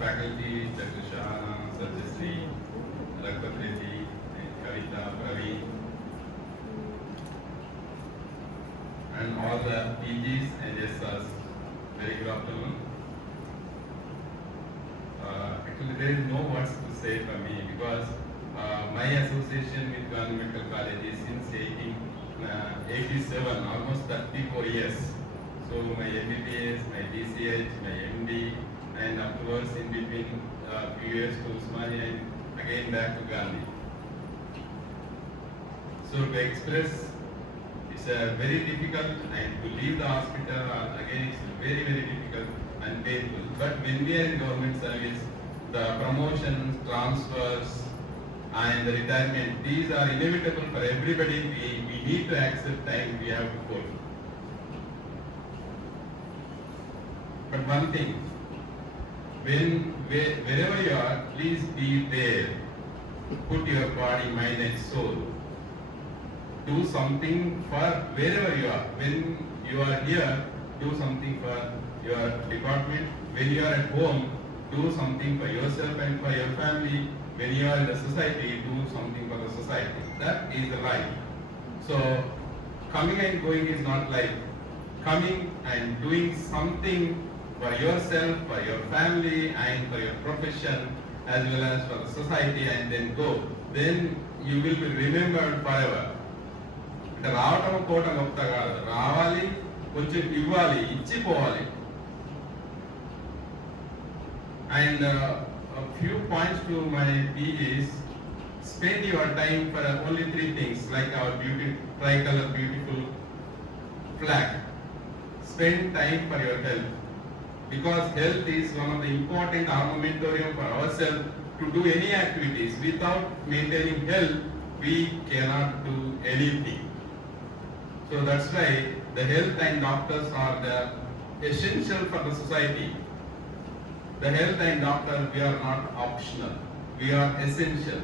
faculty, Dr. Shahana, Sajjasri, Rakpat Reddy, Kavita, Praveen, and all the PGs and SRs. Very good afternoon. Actually, there is no words to say for me because my association with Government Medical College is since 1887, almost 34 years. So my MBBS, my DCH, my MD, and afterwards in between few years to Usmania and again back to Gandhi. So to express, it's very difficult, and to leave the hospital again it's very difficult and painful. But when we are in government service, the promotions, transfers, and the retirement, these are inevitable for everybody. We need to accept time we have to go. But one thing, wherever you are, please be there. Put your body, mind and soul. Do something for wherever you are. When you are here, do something for your department. When you are at home, do something for yourself and for your family. When you are in the society, do something for the society. That is the life. So, coming and going is not life. Coming and doing something for yourself, for your family, and for your profession, as well as for the society, and then go. Then you will be remembered forever. రావటం పోవటం గొప్ప కాదు, రావాలి, కొంచెం ఇవ్వాలి, ఇచ్చిపోవాలి. And a few points to my PGs: spend your time for only three things, like our tricolor beautiful flag. Spend time for your health, because health is one of the important armamentarium for ourselves to do any activities. Without maintaining health, we cannot do anything. So that's why the health and doctors are the essential for the society. The health and doctor, we are not optional, we are essential.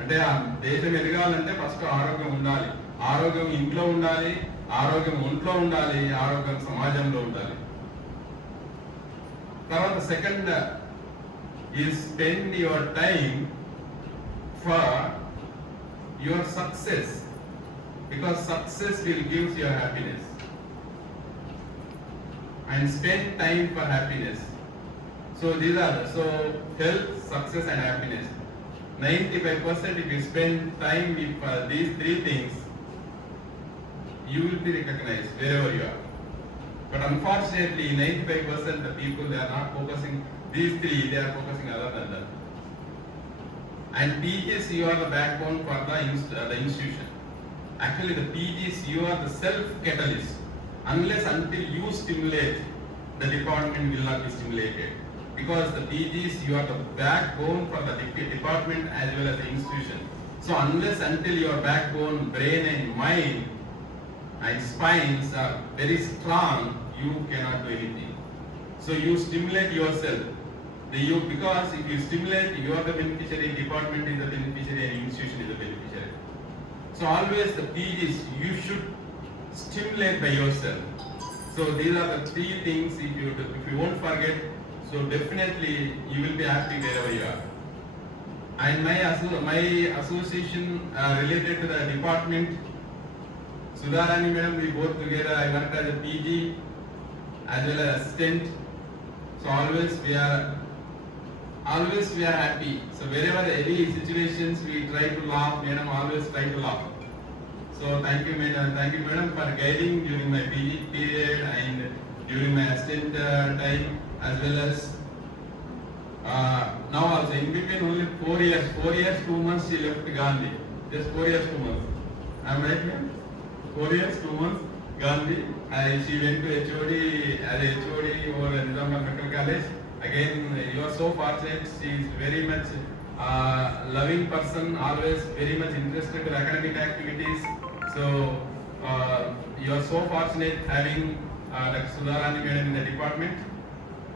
అంటే దేశం ఎదగాలంటే first ఆరోగ్యం ఉండాలి. ఆరోగ్యం ఇంట్లో ఉండాలి, ఆరోగ్యం ఒంట్లో ఉండాలి, ఆరోగ్యం సమాజంలో ఉండాలి. తర్వాత second is spend your time for your success, because success will give you happiness. And spend time for happiness. So these are health, success and happiness. 95% if you spend time with these three things, you will be recognized wherever you are. But unfortunately 95% the people, they are not focusing these three, they are focusing other than that. And PGs, you are the backbone for the institution. Actually the PGs, you are the self-catalyst. Unless until you stimulate, the department will not be stimulated. Because the PGs, you are the backbone for the department as well as the institution. So unless until your backbone, brain and mind and spines are very strong, you cannot do anything. So you stimulate yourself. Because if you stimulate, you are the beneficiary, department is the beneficiary and institution is the beneficiary. So always the PGs, you should stimulate by yourself. So these are the three things. If you won't forget, so definitely you will be happy wherever you are. And my association related to the department, Sudharani madam, we both together, I worked as a PG as well as assistant. So always we are happy. So wherever any situations, we try to laugh. Madam always try to laugh. So thank you madam for guiding during my PG period and during my assistant time, as well as now also. In between only 4 years, 2 months she left Gandhi. Just 4 years, 2 months. I am right, ma'am? 4 years, 2 months, Gandhi. She went to HOD as a HOD or Nizamabad Medical College. Again, you are so fortunate. She is very much loving person, always very much interested in academic activities. So you are so fortunate having Dr. Sudharani madam in the department.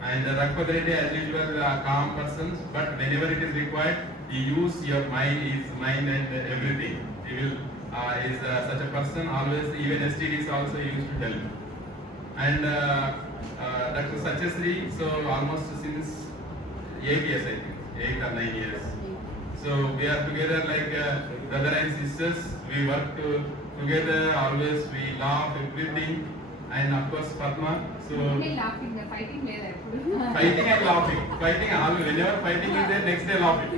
And Rakpat Reddy, as usual, calm persons, but whenever it is required, he use your mind, his mind and everything. He will is such a person. Always, even STDs also used to help. And Dr. Sajjasri, so almost since 8 years, I think, 8 or 9 years. So we are together like brother and sisters. We work together always. We laugh everything, and of course Padma. So only laughing, the fighting there. fighting and laughing, fighting always. Whenever fighting is there, next day laughing.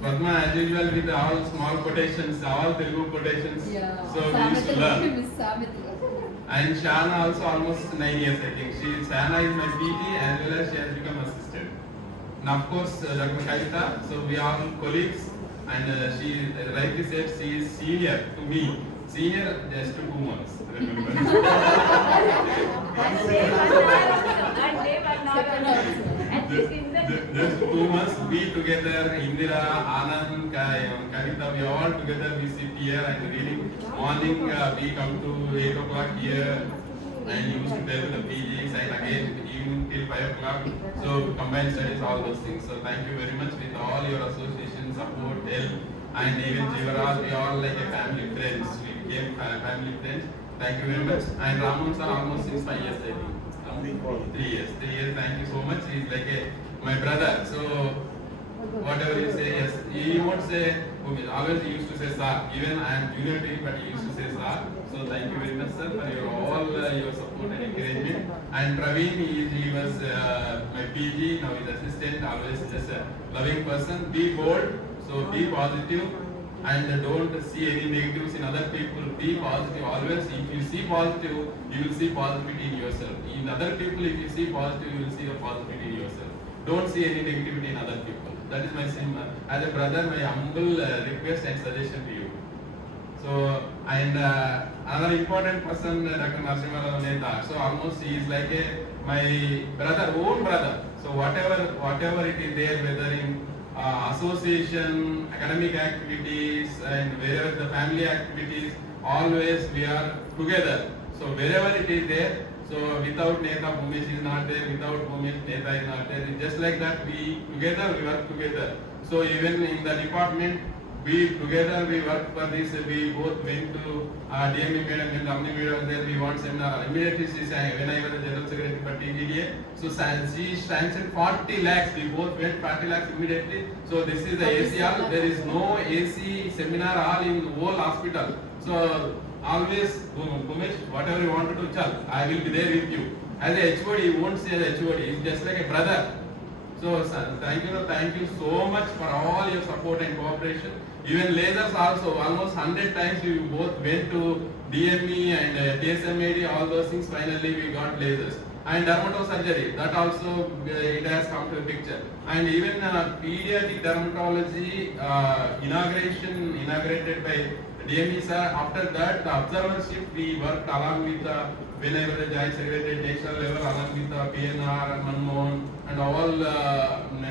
Padma, as usual, with all small quotations, all Telugu quotations. Yeah. So we used to learn. Miss Samiti. And Shana also almost 9 years, I think. Shana is my PT as well as she has become assistant. And of course, Dr. Kavita. So we are all colleagues, and she rightly said she is senior to me. Senior just 2 months. Remember? Just 2 months, we together, Indira, Anand, Kavita, we all together, we sit here and reading. Morning, we come to 8 o'clock here and used to tell the PGs, and again evening till 5 o'clock. So combined studies, all those things. So thank you very much with all your association support, help, and even Jivaral, we all like a family friends. We became family friends. Thank you very much. And Raman sir almost since 5 years, I think. 3 years. 3 years. Thank you so much. He's like my brother. So whatever you say, yes. He won't say. Always he used to say sir. Even I am junior to him, but he used to say sir. So thank you very much, sir, for your all your support and encouragement. And Praveen, he was my PG. Now he's assistant. Always just a loving person. Be bold. So be positive. And don't see any negatives in other people. Be positive always. If you see positive, you will see positivity in yourself. In other people, if you see positive, you will see the positivity in yourself. Don't see any negativity in other people. That is my as a brother, my humble request and suggestion to you. So, and another important person, Dr. Narasimha Neta. So almost he is like my brother, own brother. So whatever it is there, whether in association, academic activities, and wherever the family activities, always we are together. So wherever it is there, so without Neta, Bhumesh is not there, without Bhumesh, Neta is not there. It's just like that, we work together. So even in the department, we together, we work for this, we both went to DME Madam and Ramani Madam there, we want seminar. Immediately she sang, when I was the General Secretary for TGDA, so she sanctioned 40 lakhs, we both went 40 lakhs immediately. So this is the ACL, there is no AC seminar hall in the whole hospital. So always, Bhumesh, whatever you want to do, chal, I will be there with you. As a HOD, you won't say as a HOD, he's just like a brother. So thank you so much for all your support and cooperation. Even lasers also, almost 100 times we both went to DME and TSMAD, all those things, finally we got lasers. And dermatosurgery, that also it has come to the picture. And even pediatric dermatology inaugurated by DME sir. After that, the observership we worked along with when I was a joint secretary at national level, along with PNR and Manmohan and all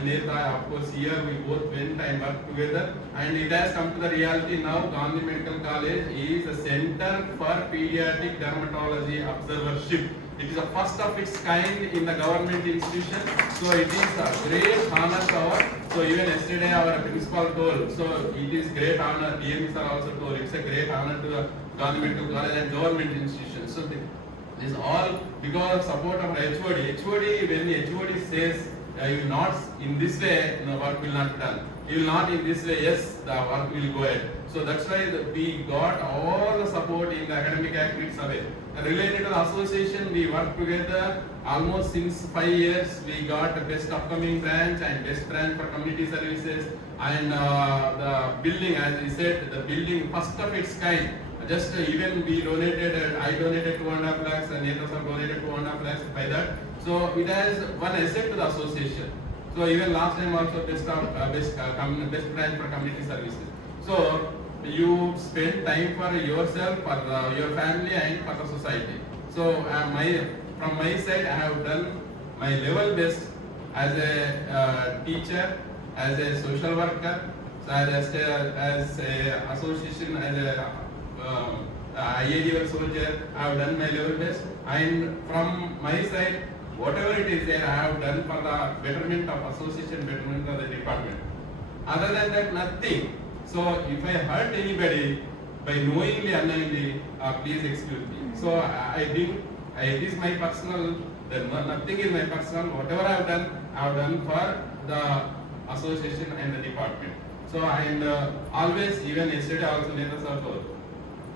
Neta. Of course, here we both went and worked together. And it has come to the reality now. Gandhi Medical College is a center for pediatric dermatology observership. It is the first of its kind in the government institution. So it is a great honor to our. So even yesterday our principal told. So it is great honor. DME sir also told. It's a great honor to the Gandhi Medical College and government institutions. So this is all because of support of HOD. HOD, when the HOD says you will not in this way, the work will not be done. You will not in this way, yes, the work will go ahead. So that's why we got all the support in the academic activities away. Related to the association, we work together almost since 5 years. We got the best upcoming branch and best branch for community services. And the building, as we said, the building first of its kind. Just even we donated, I donated 2.5 lakhs and Neta sir donated 2.5 lakhs by that. So it has one asset to the association. So even last time also best branch for community services. So you spend time for yourself, for your family and for the society. So from my side, I have done my level best as a teacher, as a social worker, so as a association, as a IAD soldier. I have done my level best, and from my side, whatever it is there, I have done for the betterment of association, betterment of the department. Other than that, nothing. So if I hurt anybody by knowingly, unknowingly, please excuse me. So I It is my personal, nothing is my personal. Whatever I have done for the association and the department. So and always, even yesterday also, Neta sir told,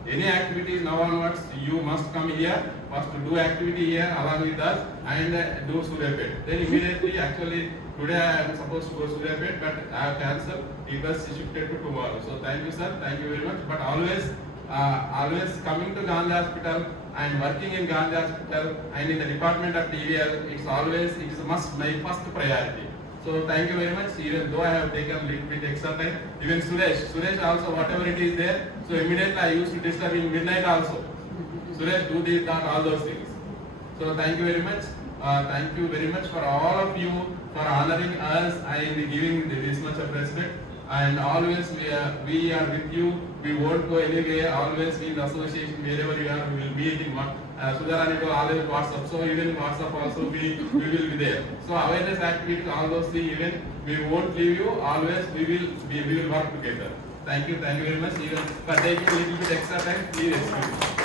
any activities now onwards, you must come here, first do activity here along with us and do Suryapet. Then immediately, actually, today I am supposed to go Suryapet, but I have cancelled. It was shifted to tomorrow. So thank you, sir. Thank you very much. But always coming to Gandhi Hospital and working in Gandhi Hospital and in the department of TVL, it's a must, my first priority. So thank you very much. Even though I have taken a little bit extra time, even Suresh also, whatever it is there, so immediately I used to disturb in midnight also. Suresh, do this, that, all those things. So thank you very much. Thank you very much for all of you for honoring us and giving this much of respect. And always we are with you. We won't go anywhere. Always in the association, wherever you are, we will be in Sudharani to always WhatsApp. So even in WhatsApp also we will be there. So awareness activities, all those things, even we won't leave you. Always we will work together. Thank you very much. Even for taking a little bit extra time, please excuse me.